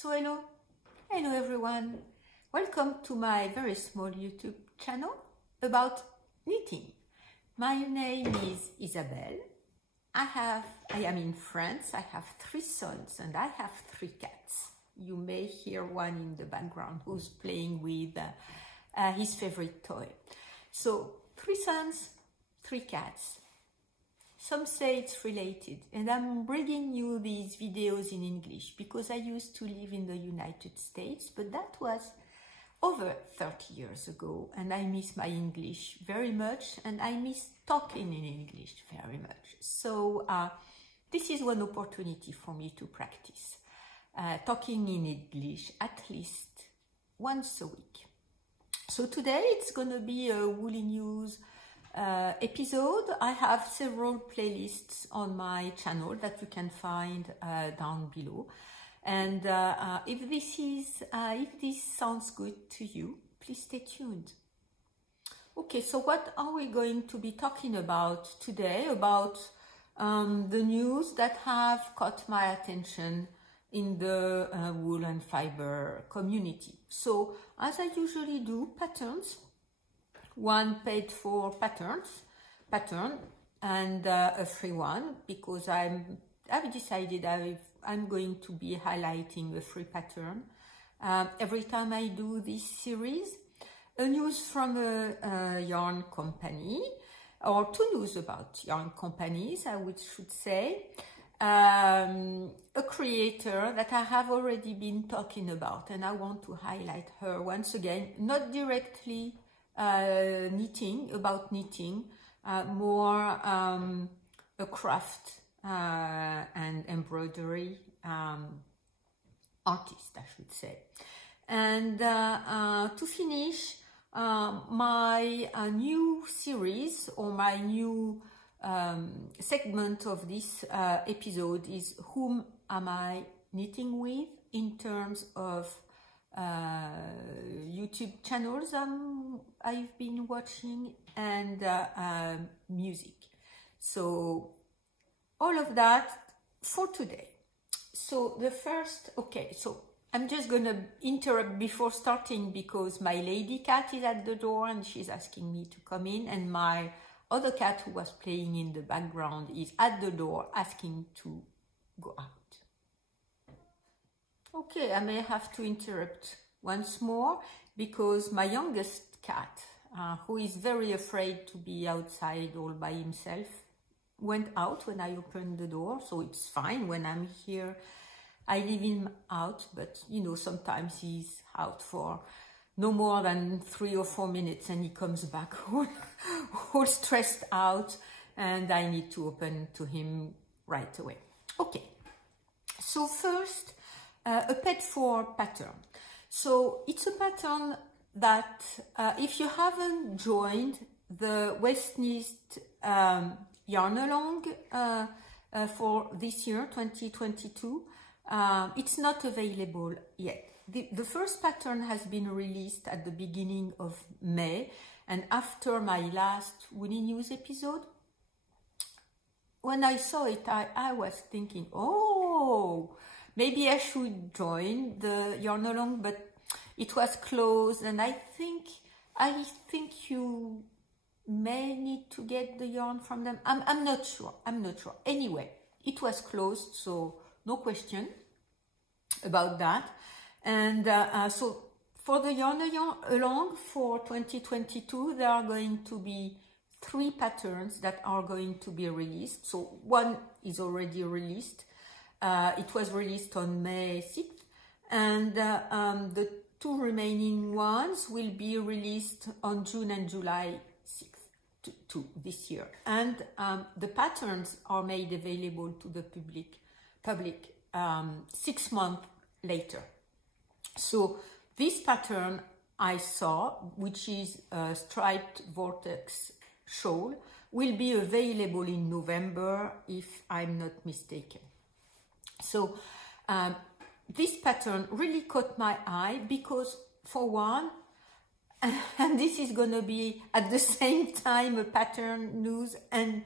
So hello everyone, welcome to my very small YouTube channel about knitting. My name is Isabelle. I am in France. I have 3 sons and I have 3 cats. You may hear one in the background who's playing with his favorite toy. So 3 sons, 3 cats. Some say it's related, and I'm bringing you these videos in English because I used to live in the United States, but that was over 30 years ago, and I miss my English very much, and I miss talking in English very much. So this is one opportunity for me to practice talking in English at least once a week. So today it's going to be a Woolly News episode. I have several playlists on my channel that you can find down below, and if this sounds good to you, please stay tuned. Okay, so what are we going to be talking about today? About the news that have caught my attention in the wool and fiber community. So as I usually do, patterns. One paid for pattern and a free one, because I've decided I'm going to be highlighting a free pattern every time I do this series. A news from a yarn company, or 2 news about yarn companies, I should say. A creator that I have already been talking about, and I want to highlight her once again, not directly knitting, more a craft and embroidery artist, I should say. And to finish, my new series, or my new segment of this episode is Whom Am I Knitting With, in terms of YouTube channels I've been watching, and music. So all of that for today. So the first, okay, so I'm just gonna interrupt before starting because my lady cat is at the door and she's asking me to come in, and my other cat who was playing in the background is at the door asking to go out. Okay, I may have to interrupt once more because my youngest cat, who is very afraid to be outside all by himself, went out when I opened the door. So it's fine when I'm here, I leave him out, but you know, sometimes he's out for no more than 3 or 4 minutes and he comes back all stressed out, and I need to open to him right away. Okay, so first, a paid for pattern. So it's a pattern that if you haven't joined the Westnist yarn along for this year 2022, it's not available yet. The first pattern has been released at the beginning of May, and after my last Woolly News episode, when I saw it, I was thinking, oh, maybe I should join the yarn along, but it was closed, and I think you may need to get the yarn from them. I'm not sure. Anyway, it was closed, so no question about that. And so for the yarn along for 2022, there are going to be 3 patterns that are going to be released. So one is already released. It was released on May 6th, and the 2 remaining ones will be released on June and July 6th this year. And the patterns are made available to the public 6 months later. So this pattern I saw, which is a striped Vortex shawl, will be available in November, if I'm not mistaken. So this pattern really caught my eye because, for one, and this is going to be at the same time a pattern news and,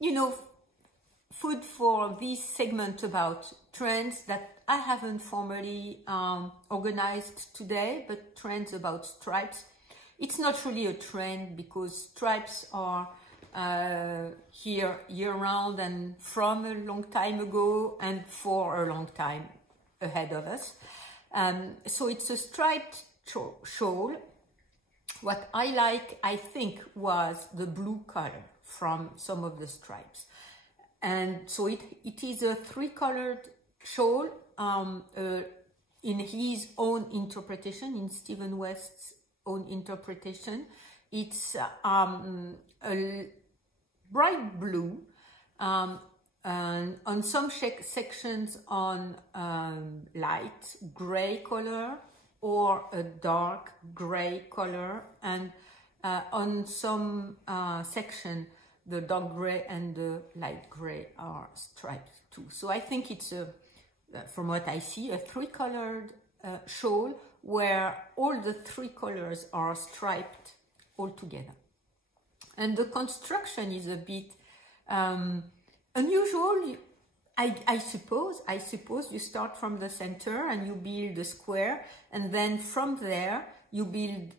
you know, food for this segment about trends that I haven't formally organized today, but trends about stripes. It's not really a trend because stripes are here year-round and from a long time ago and for a long time ahead of us. So it's a striped shawl. What I like, I think, was the blue color from some of the stripes. And so it is a three-colored shawl in his own interpretation, in Stephen West's own interpretation. It's a bright blue, and on some sections on light gray color or a dark gray color, and on some section the dark gray and the light gray are striped too. So I think it's a, from what I see, a three-colored shawl where all the three colors are striped all together. And the construction is a bit unusual. I suppose you start from the center and you build a square, and then from there you build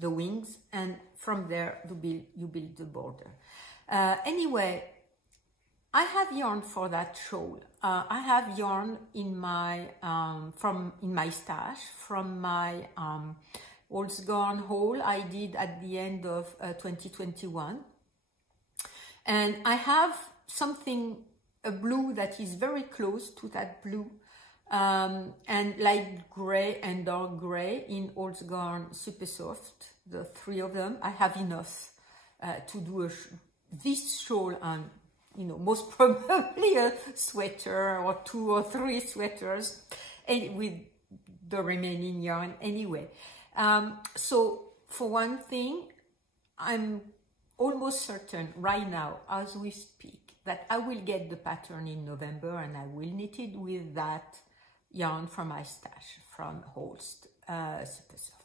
the wings, and from there you build the border. Anyway, I have yarn for that shawl. I have yarn in my in my stash from my Old Garn haul I did at the end of 2021, and I have something, a blue that is very close to that blue, and light gray and dark gray in Old Garn Super Soft. The three of them, I have enough to do this shawl and, you know, most probably a sweater or 2 or 3 sweaters, and with the remaining yarn anyway. So for one thing, I'm almost certain right now, as we speak, that I will get the pattern in November, and I will knit it with that yarn from my stash from Holst Super Soft.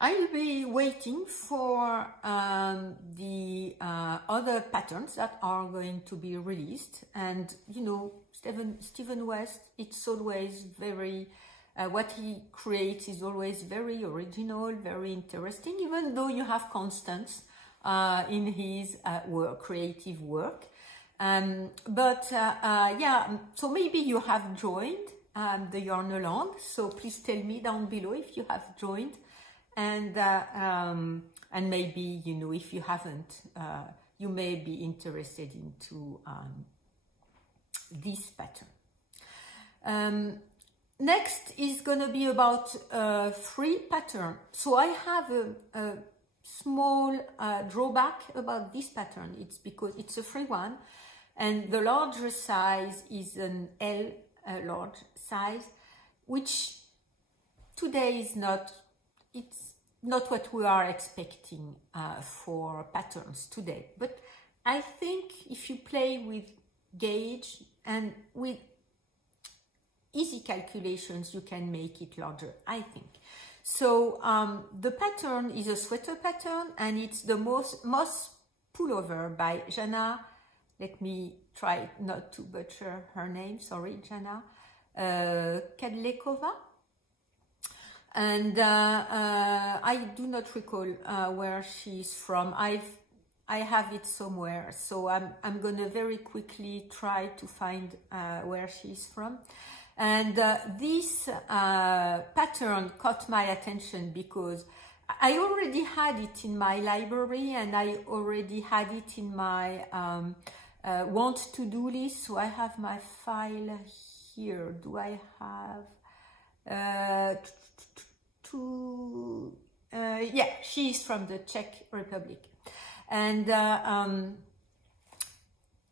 I'll be waiting for the other patterns that are going to be released, and you know, Stephen West, it's always very what he creates is always very original, very interesting, even though you have constants in his creative work. Yeah, so maybe you have joined the Yarn Along, so please tell me down below if you have joined, and maybe, you know, if you haven't, you may be interested into this pattern. Next is going to be about free pattern. So I have a small drawback about this pattern. It's because it's a free one, and the larger size is an L large size, which today is not, it's not what we are expecting for patterns today. But I think if you play with gauge and with easy calculations, you can make it larger, I think. So the pattern is a sweater pattern, and it's the Moss pullover by Jana. Let me try not to butcher her name. Sorry, Jana Kadlecová. And I do not recall where she's from. I have it somewhere, so I'm gonna very quickly try to find where she's from. And this pattern caught my attention because I already had it in my library, and I already had it in my want to do list. So I have my file here. Do I have yeah, she's from the Czech Republic. And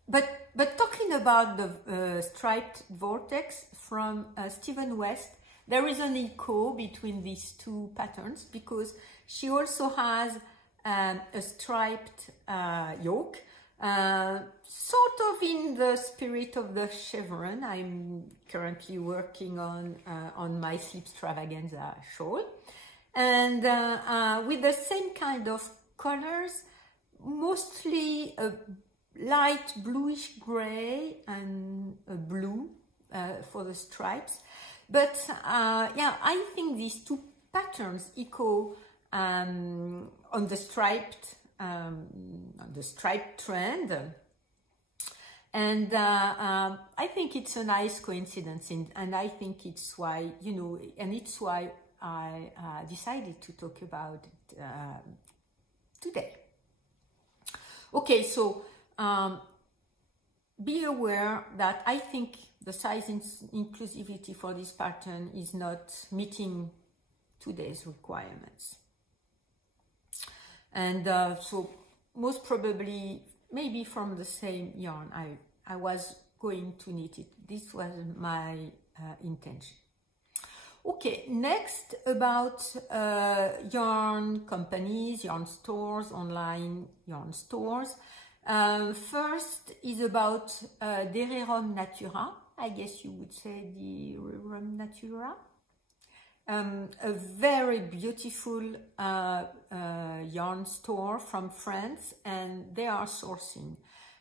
but talking about the striped Vortex from Stephen West, there is an echo between these two patterns, because she also has a striped yoke, sort of in the spirit of the chevron I'm currently working on my Sleepstravaganza shawl, and with the same kind of colors, mostly a light bluish gray and a blue stripes. But yeah, I think these two patterns echo on the striped trend. And I think it's a nice coincidence, and I think it's why, you know, and it's why I decided to talk about it today. Okay, so be aware that I think the size inclusivity for this pattern is not meeting today's requirements. And so most probably, maybe from the same yarn, I was going to knit it. This was my intention. Okay, next about yarn companies, yarn stores, online yarn stores. First is about the Rerum Natura. I guess you would say the Rerum Natura. A very beautiful yarn store from France, and they are sourcing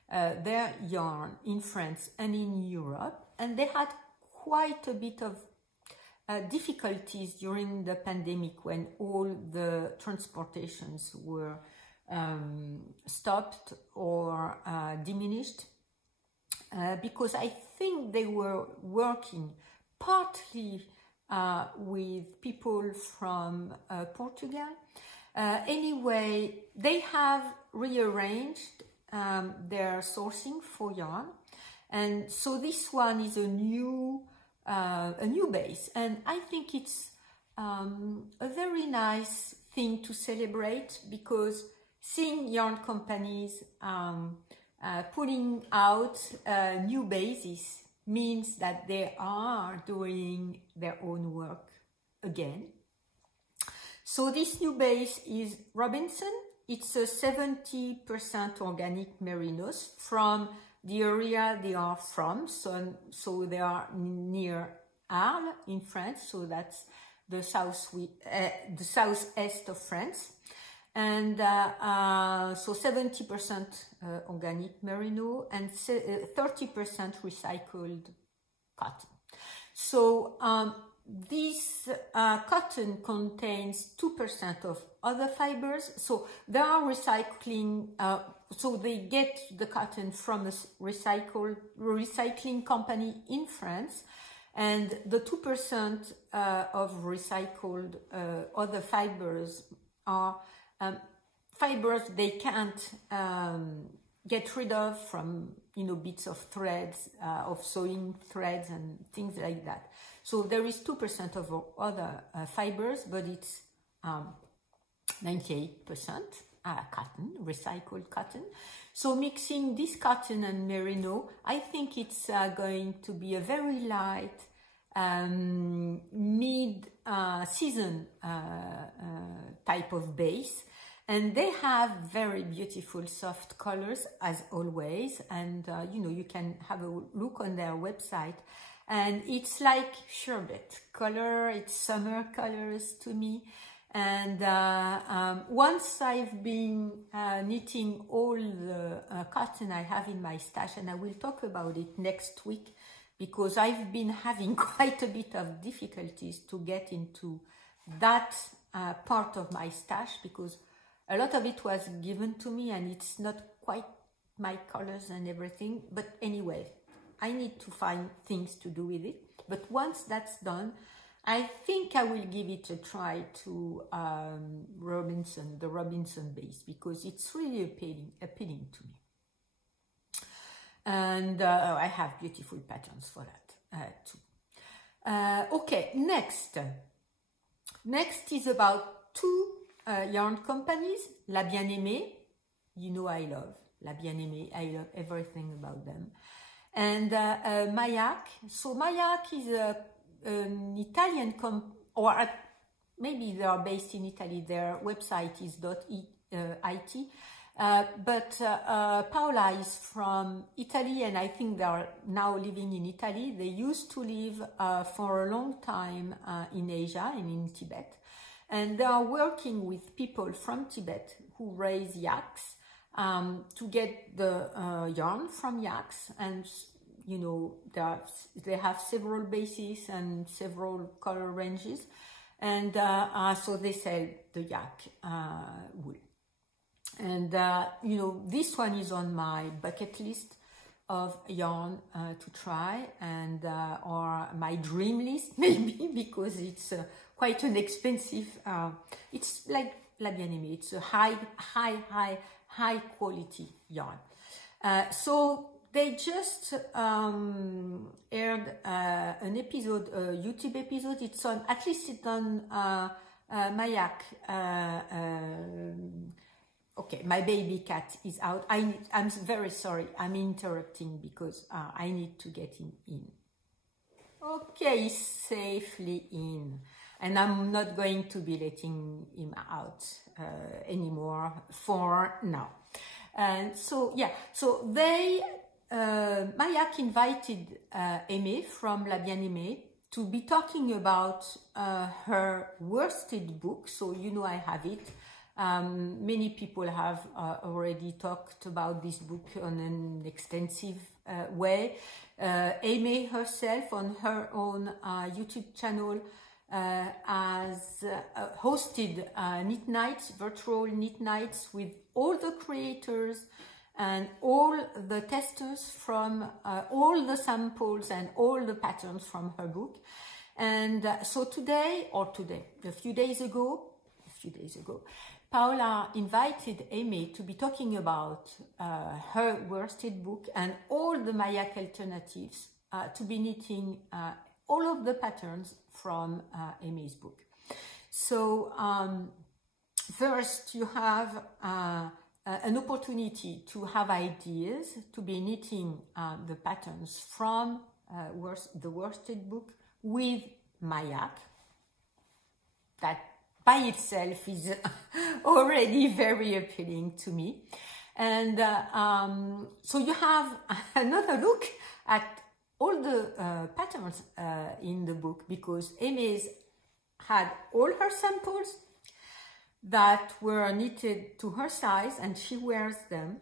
their yarn in France and in Europe, and they had quite a bit of difficulties during the pandemic when all the transportations were stopped or diminished, because I think they were working partly with people from Portugal. Anyway, they have rearranged their sourcing for yarn, and so this one is a new base, and I think it's a very nice thing to celebrate, because seeing yarn companies putting out new bases means that they are doing their own work again. So this new base is Robinson. It's a 70% organic merinos from the area they are from. So they are near Arles in France. So that's the southeast of France. And so 70% organic merino and 30% recycled cotton. So this cotton contains 2% of other fibers. So they are recycling, so they get the cotton from a recycling company in France. And the 2% of recycled other fibers are fibers they can't get rid of from, you know, bits of threads, of sewing threads and things like that. So there is 2% of other fibers, but it's 98% cotton, recycled cotton. So mixing this cotton and merino, I think it's going to be a very light mid-season type of base. And they have very beautiful soft colors as always, and you know, you can have a look on their website, and it's like sherbet color, it's summer colors to me. And once I've been knitting all the cotton I have in my stash, and I will talk about it next week, because I've been having quite a bit of difficulties to get into that part of my stash, because a lot of it was given to me and it's not quite my colors and everything. But anyway, I need to find things to do with it. But once that's done, I think I will give it a try to the Robinson base, because it's really appealing to me. And I have beautiful patterns for that too. Okay, next is about two yarn companies, La Bien-Aimée. You know I love La Bien-Aimée. I love everything about them. And Mayak. So Mayak is an Italian maybe they are based in Italy. Their website is .it. But Paula is from Italy, and I think they are now living in Italy. They used to live for a long time in Asia and in Tibet. And they are working with people from Tibet who raise yaks to get the yarn from yaks and you know, they have several bases and several color ranges, and so they sell the yak wool. And you know, this one is on my bucket list of yarn to try, and or my dream list maybe, because it's quite an expensive, it's like la bien-aimée, it's a high quality yarn. So they just aired an episode, a YouTube episode. It's on, at least it's on my yak. Okay, my baby cat is out. I'm very sorry, I'm interrupting because I need to get him in. Okay, he's safely in. And I'm not going to be letting him out anymore for now. And so, yeah, so they, Mayak invited Aimée from La Bien-Aimée to be talking about her worsted book. So, you know, I have it. Many people have already talked about this book on an extensive way. Aimée herself on her own YouTube channel has hosted knit nights, virtual knit nights with all the creators and all the testers from all the samples and all the patterns from her book. And so a few days ago, Paula invited Aimée to be talking about her worsted book and all the Mayak alternatives, to be knitting all of the patterns from Aimée's book. So first you have an opportunity to have ideas, to be knitting the patterns from the worsted book with Mayak. That by itself is already very appealing to me. And so you have another look at all the patterns in the book, because Aimée's had all her samples that were knitted to her size, and she wears them.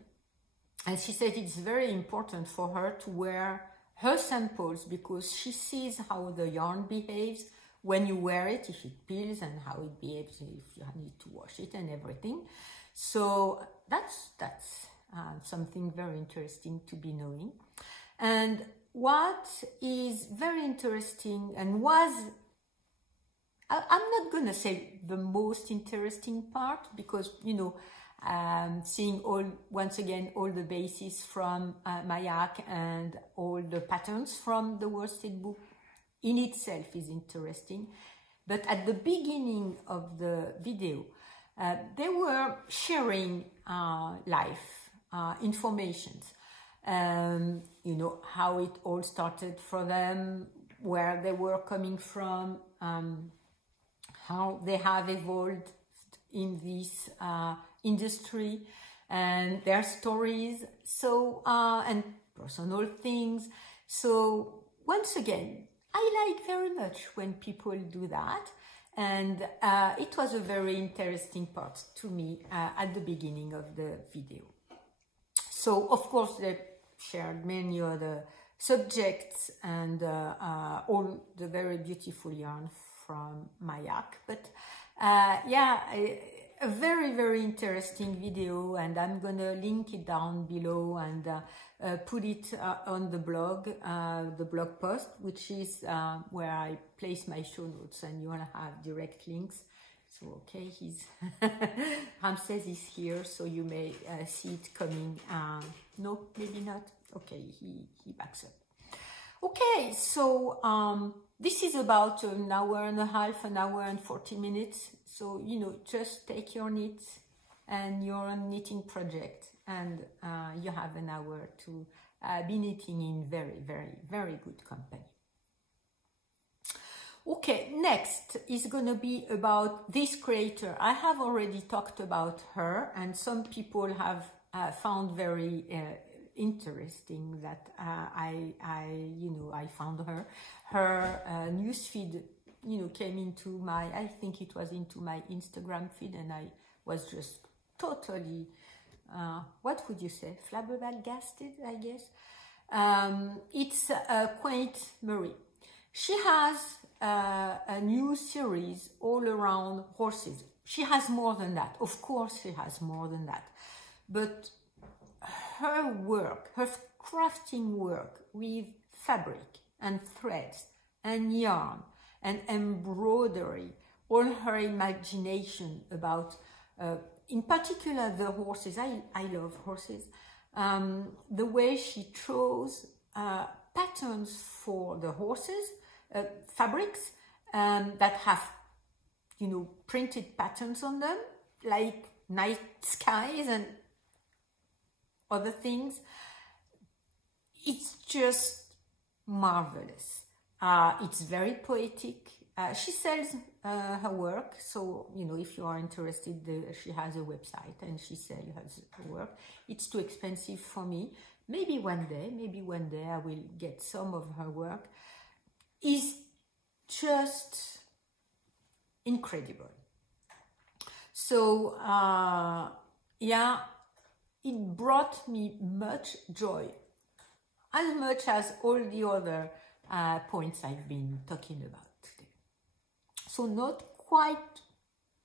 And she said it's very important for her to wear her samples because she sees how the yarn behaves when you wear it, if it peels, and how it behaves if you need to wash it and everything. So that's something very interesting to be knowing. And what is very interesting and was, I'm not going to say the most interesting part, because, you know, seeing once again all the bases from Mayak and all the patterns from the worsted book in itself is interesting. But at the beginning of the video, they were sharing life informations. You know, how it all started for them, where they were coming from, how they have evolved in this industry, and their stories, so and personal things. So once again, I like very much when people do that, and it was a very interesting part to me at the beginning of the video. So of course they shared many other subjects and all the very beautiful yarn from Mayak, but yeah, a very interesting video, and I'm gonna link it down below and put it on the blog post, which is where I place my show notes, and you wanna have direct links. So okay, Ramses is here, so you may see it coming. No, maybe not. Okay, he backs up. Okay, so this is about an hour and a half, an hour and 40 minutes. So, you know, just take your knits and your knitting project, and you have an hour to be knitting in very good company. Okay, next is going to be about this creator. I have already talked about her, and some people have found very interesting that I found her newsfeed, you know, came into my, I think it was into my Instagram feed, and I was just totally, what would you say, flabbergasted, I guess, It's Quaint Marie. She has a new series all around horses. She has more than that. Of course, she has more than that. But her work, her crafting work with fabric and threads and yarn and embroidery, all her imagination about, in particular, the horses. I love horses. The way she chose patterns for the horses, fabrics that have, you know, printed patterns on them, like night skies and other things. It's just marvelous. It's very poetic. She sells her work, so, you know, if you are interested, she has a website and she sells her work. It's too expensive for me. Maybe one day I will get some of her work. It's just incredible. So, yeah, it brought me much joy, as much as all the other points I've been talking about today. So not quite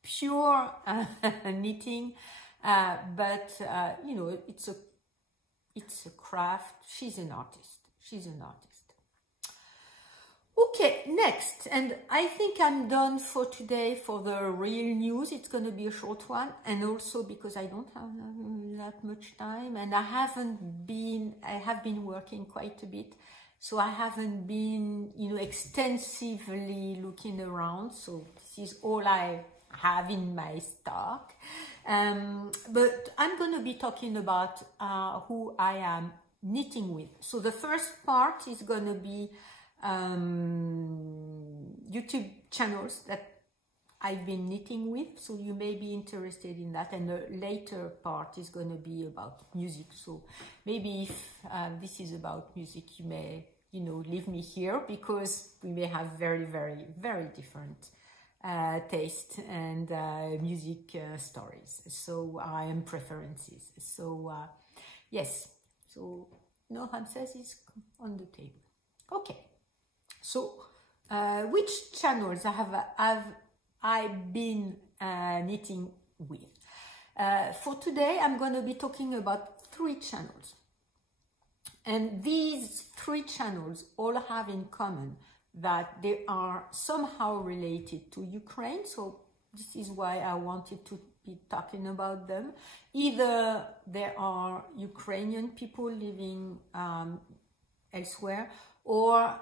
pure knitting, but you know, it's a craft. She's an artist. She's an artist. Okay, next, and I think I'm done for today for the real news. It's going to be a short one, and also because I don't have that much time, and I have been working quite a bit, so I haven't been, you know, extensively looking around. So this is all I have in my stock. But I'm going to be talking about who I am knitting with. So the first part is going to be YouTube channels that I've been knitting with, so you may be interested in that, and the later part is going to be about music. So maybe if this is about music, you may, you know, leave me here, because we may have very, very, very different taste and music stories, so and preferences. So yes, so no answers is on the table. Okay. So, which channels have I been knitting with? For today, I'm going to be talking about 3 channels. And these 3 channels all have in common that they are somehow related to Ukraine. So this is why I wanted to be talking about them. Either there are Ukrainian people living elsewhere, or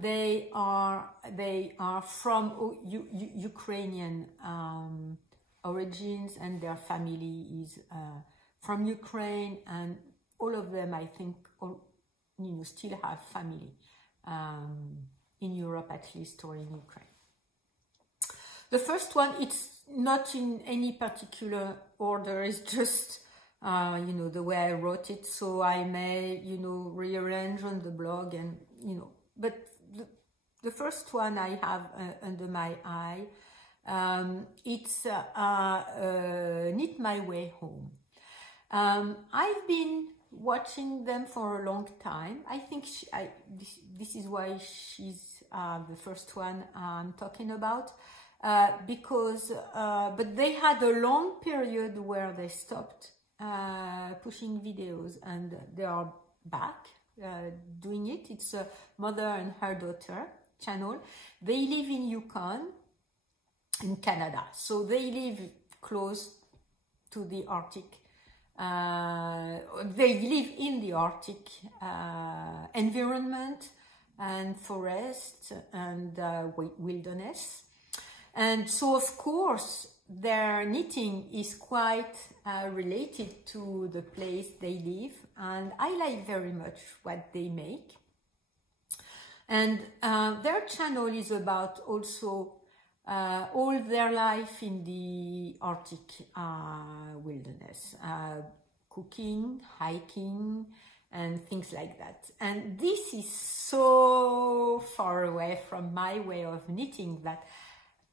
they are from Ukrainian origins, and their family is from Ukraine, and all of them, I think, you know, still have family in Europe at least, or in Ukraine. The first one, it's not in any particular order, it's just you know, the way I wrote it, so I may, you know, rearrange on the blog, and, you know, but the first one I have under my eye, it's Knit My Way Home. I've been watching them for a long time. I think this is why she's the first one I'm talking about, because but they had a long period where they stopped pushing videos, and they are back doing it. It's a mother and her daughter channel. They live in Yukon in Canada, so they live close to the Arctic. They live in the Arctic environment and forest and wilderness, and so of course their knitting is quite related to the place they live, and I like very much what they make. And their channel is about also all their life in the Arctic wilderness, cooking, hiking, and things like that. And this is so far away from my way of knitting,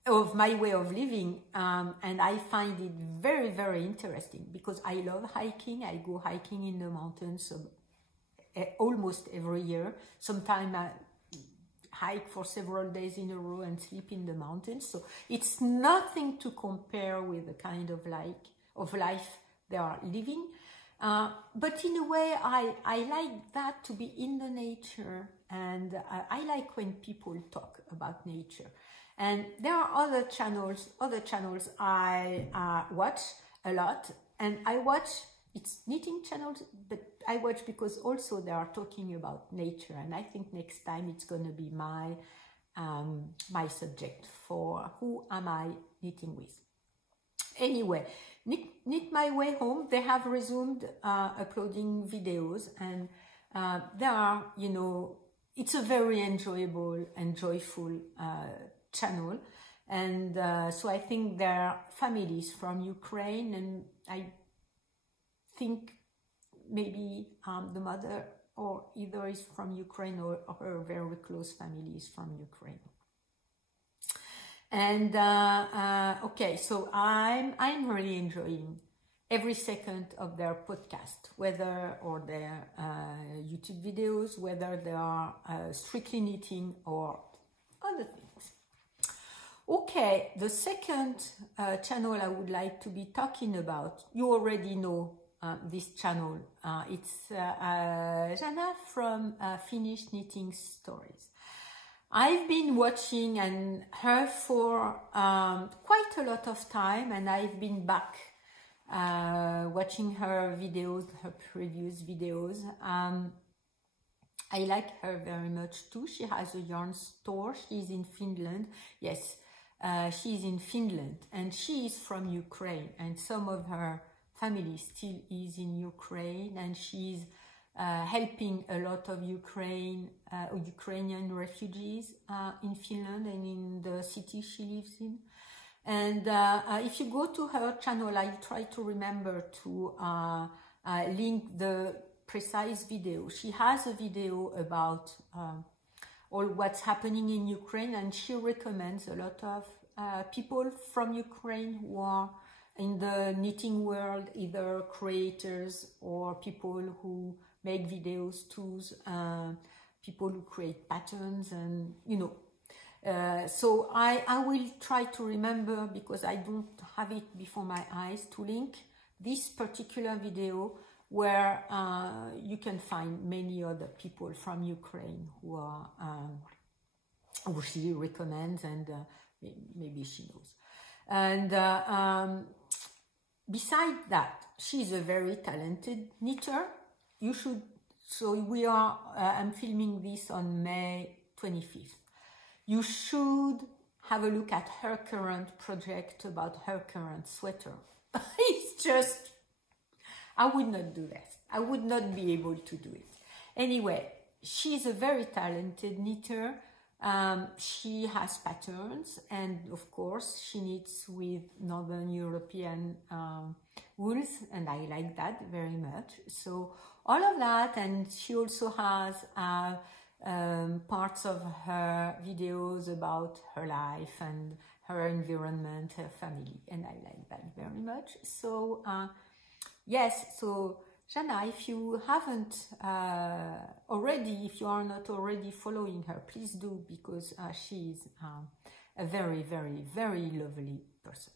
of my way of living, and I find it very, very interesting, because I love hiking. I go hiking in the mountains almost every year. Sometimes I hike for several days in a row and sleep in the mountains. So it's nothing to compare with the kind of life they are living. But in a way, I like that, to be in the nature, and I like when people talk about nature. And there are other channels I watch a lot, and I watch, it's knitting channels, but I watch because also they are talking about nature, and I think next time it's going to be my my subject for who am I knitting with. Anyway, Knit My Way Home, they have resumed uploading videos, and they are, you know, it's a very enjoyable and joyful channel, and so I think they're families from Ukraine, and I think maybe the mother or either is from Ukraine or her very close family is from Ukraine. And okay, so I'm really enjoying every second of their podcast, whether or their YouTube videos, whether they are strictly knitting or other things. Okay, the second channel I would like to be talking about, you already know this channel. It's Jana from Finnish Knitting Stories. I've been watching her for quite a lot of time, and I've been back watching her videos, her previous videos. I like her very much too. She has a yarn store. She's in Finland. Yes, she's in Finland, and she is from Ukraine, and some of her family still is in Ukraine, and she's helping a lot of Ukrainian refugees in Finland and in the city she lives in. And if you go to her channel, I try to remember to link the precise video. She has a video about all what's happening in Ukraine, and she recommends a lot of people from Ukraine who are in the knitting world, either creators or people who make videos, tools, people who create patterns, and you know. So I will try to remember, because I don't have it before my eyes, to link this particular video where you can find many other people from Ukraine who are who she recommends, and maybe she knows. And besides that, she's a very talented knitter. You should, so we are, I'm filming this on May 25th. You should have a look at her current project about her current sweater. It's just, I would not do that. I would not be able to do it. Anyway, she's a very talented knitter. She has patterns, and of course she knits with Northern European wools, and I like that very much. So all of that, and she also has parts of her videos about her life and her environment, her family, and I like that very much. So yes, so Jana, if you haven't already, if you are not already following her, please do, because she is a very, very, very lovely person.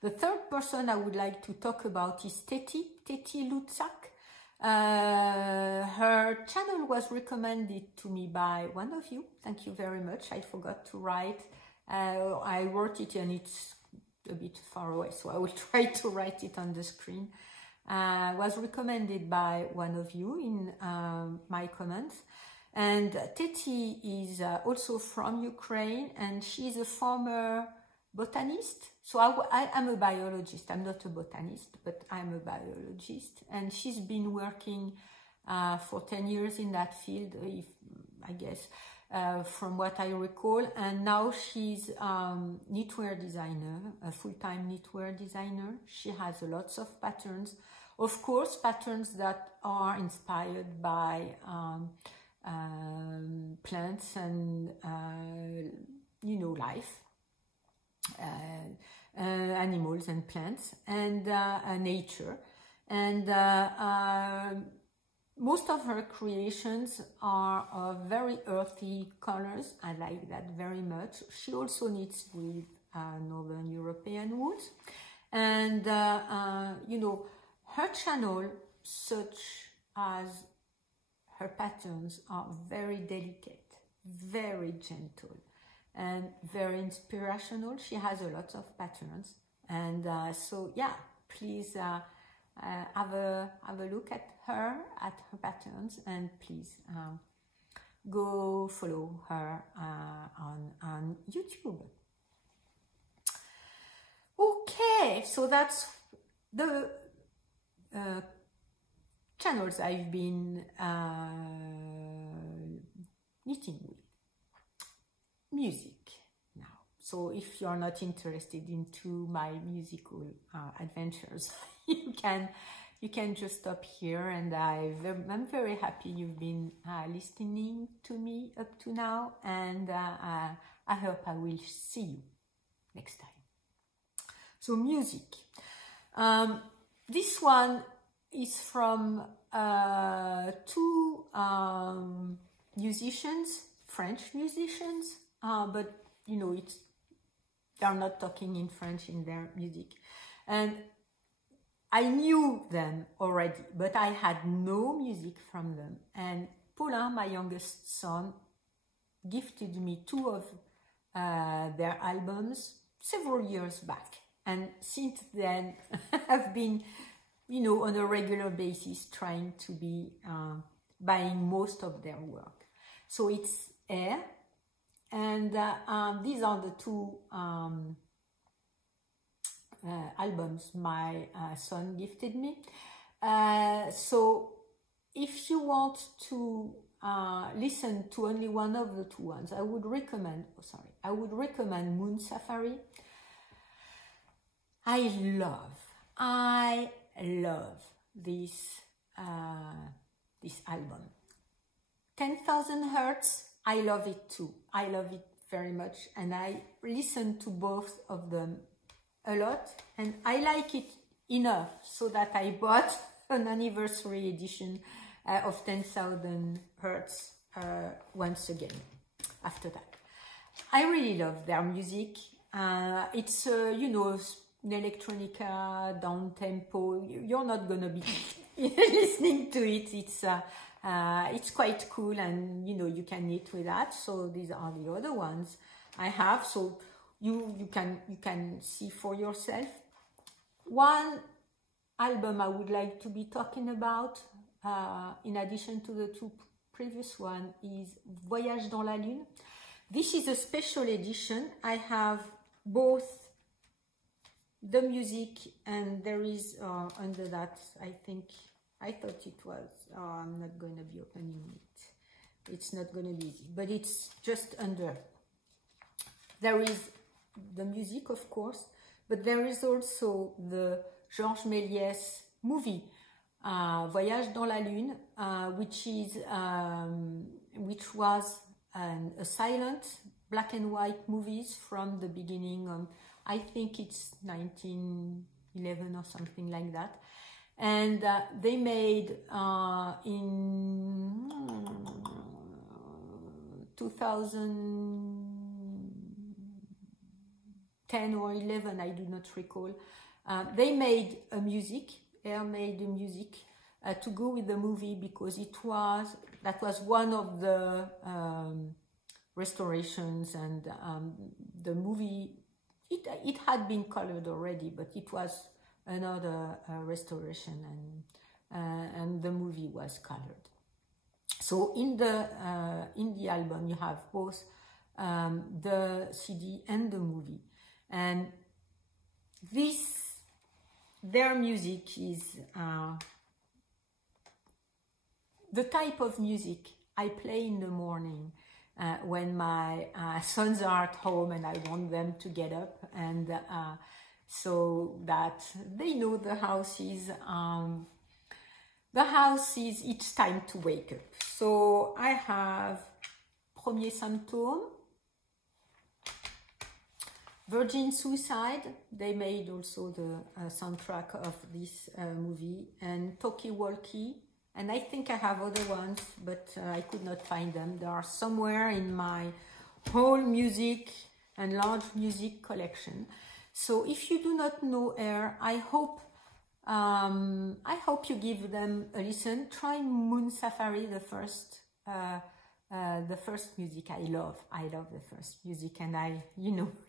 The third person I would like to talk about is Teti Luce. Her channel was recommended to me by one of you. Thank you very much. I forgot to write. I wrote it and it's a bit far away, so I will try to write it on the screen. Was recommended by one of you in my comments. And Teti is also from Ukraine, and she's a former botanist. So I am a biologist. I'm not a botanist, but I'm a biologist. And she's been working for 10 years in that field, I guess, from what I recall. And now she's knitwear designer, a full-time knitwear designer. She has lots of patterns. Of course, patterns that are inspired by plants and, you know, life. Animals and plants and nature, and most of her creations are very earthy colors. I like that very much. She also knits with Northern European wools. And, you know, her channel, such as her patterns, are very delicate, very gentle, and very inspirational. She has a lot of patterns. And so, yeah, please have a look at her patterns, and please go follow her on YouTube. Okay, so that's the channels I've been knitting with. Music now. So if you're not interested into my musical adventures, you can just stop here, and I'm very happy you've been listening to me up to now, and I hope I will see you next time. So music. This one is from two musicians, French musicians, but you know, they're not talking in French in their music. And I knew them already, but I had no music from them. And Paulin, my youngest son, gifted me two of their albums several years back. And since then, I've been, you know, on a regular basis trying to be buying most of their work. So it's Air, and these are the two albums my son gifted me. So if you want to listen to only one of the two ones, I would recommend, Moon Safari. I love this album. 10,000 Hertz, I love it too. I love it very much, and I listen to both of them a lot, and I like it enough so that I bought an anniversary edition of 10,000 Hertz once again after that. I really love their music. It's, you know, electronica, down tempo. You're not gonna be listening to it. It's quite cool, and you know, you can knit with that. So these are the other ones I have. So you can see for yourself. One album I would like to be talking about, in addition to the two previous one, is Voyage dans la Lune. This is a special edition. I have both the music, and there is under that, I thought it was, I'm not going to be opening it. It's not going to be easy, but it's just under. There is the music, of course, but there is also the Georges Méliès movie, Voyage dans la Lune, which was a silent black and white movies from the beginning. I think it's 1911 or something like that. And they made in 2010 or 11, I do not recall. They made a music, Air made a music to go with the movie, because that was one of the restorations, and the movie, it had been colored already, but it was another restoration, and the movie was colored. So in the album you have both the CD and the movie, and their music is the type of music I play in the morning when my sons are at home and I want them to get up, and so that they know the house is it's time to wake up. So I have Premier Symptôme, Virgin Suicide. They made also the soundtrack of this movie, and Talkie Walkie, And I think I have other ones, but I could not find them. They are somewhere in my whole music and large music collection. So if you do not know Air, I hope you give them a listen. Try Moon Safari, the first music. I love the first music, and I,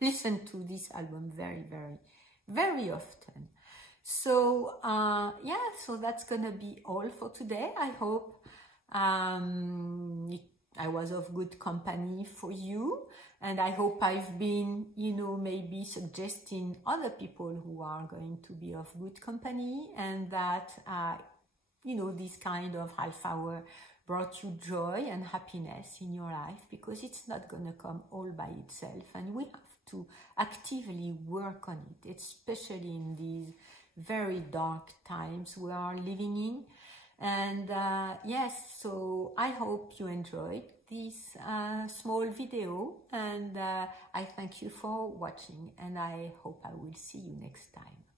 listen to this album very, very, very often. So yeah, so that's gonna be all for today. I hope I was of good company for you, and I hope I've been, maybe suggesting other people who are going to be of good company, and that this kind of half hour brought you joy and happiness in your life, because it's not gonna come all by itself, and we have to actively work on it, especially in these very dark times we are living in. And yes, so I hope you enjoyed this small video, and I thank you for watching, and I hope I will see you next time.